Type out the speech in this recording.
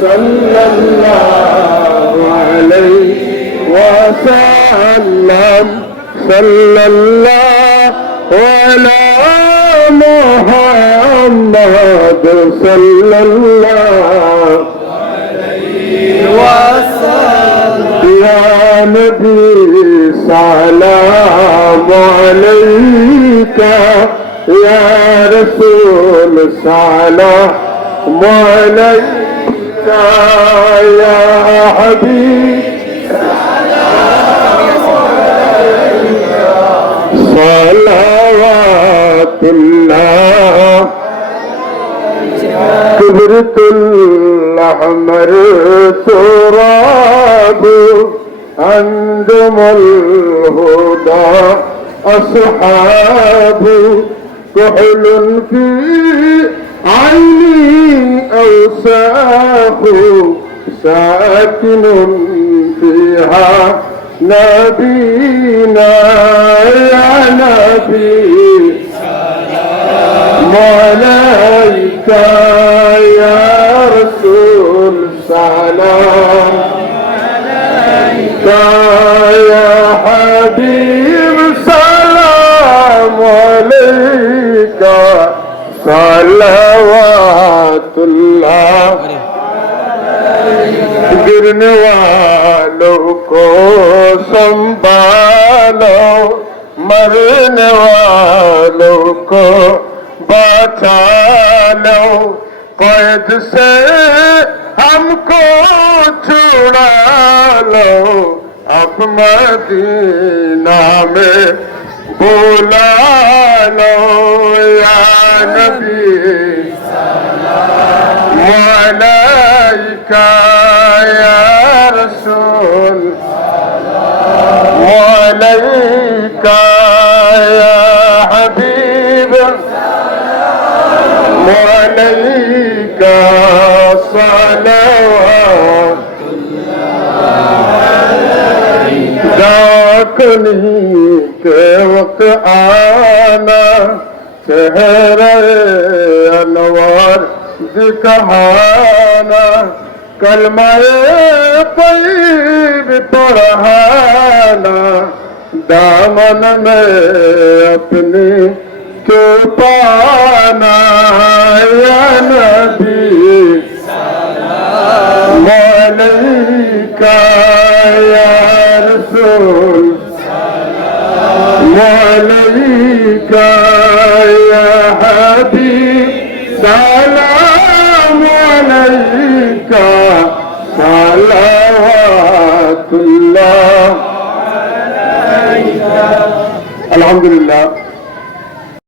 صلى الله عليه وسلم. صلى الله على محمد صلى الله عليه وسلم. يا نبي سلام عليك. يا رسول سلام عليك يا حبيب صلوات الله كبرت الأحمر تراب عندما الهدى أصحاب كحل في عيني أوساخ ساكن فيها نبينا يا نبي सलवातुल्लाह गिरने वालों को संभालो मरने वालों को बचा लो कैद से हमको छुड़ा लो अब मदीना में مولانا يا نبي. سلام عليك يا رسول. وعليك يا حبيب. وعليك صلوات الله के वक्त आना, चेहरे अनवर दिखाना, कलमाए पैब पढ़ाना, दामन में अपनी छुपाना नबी? मौलिका عليك يا حبيب سلام عليك صلوات الله الحمد لله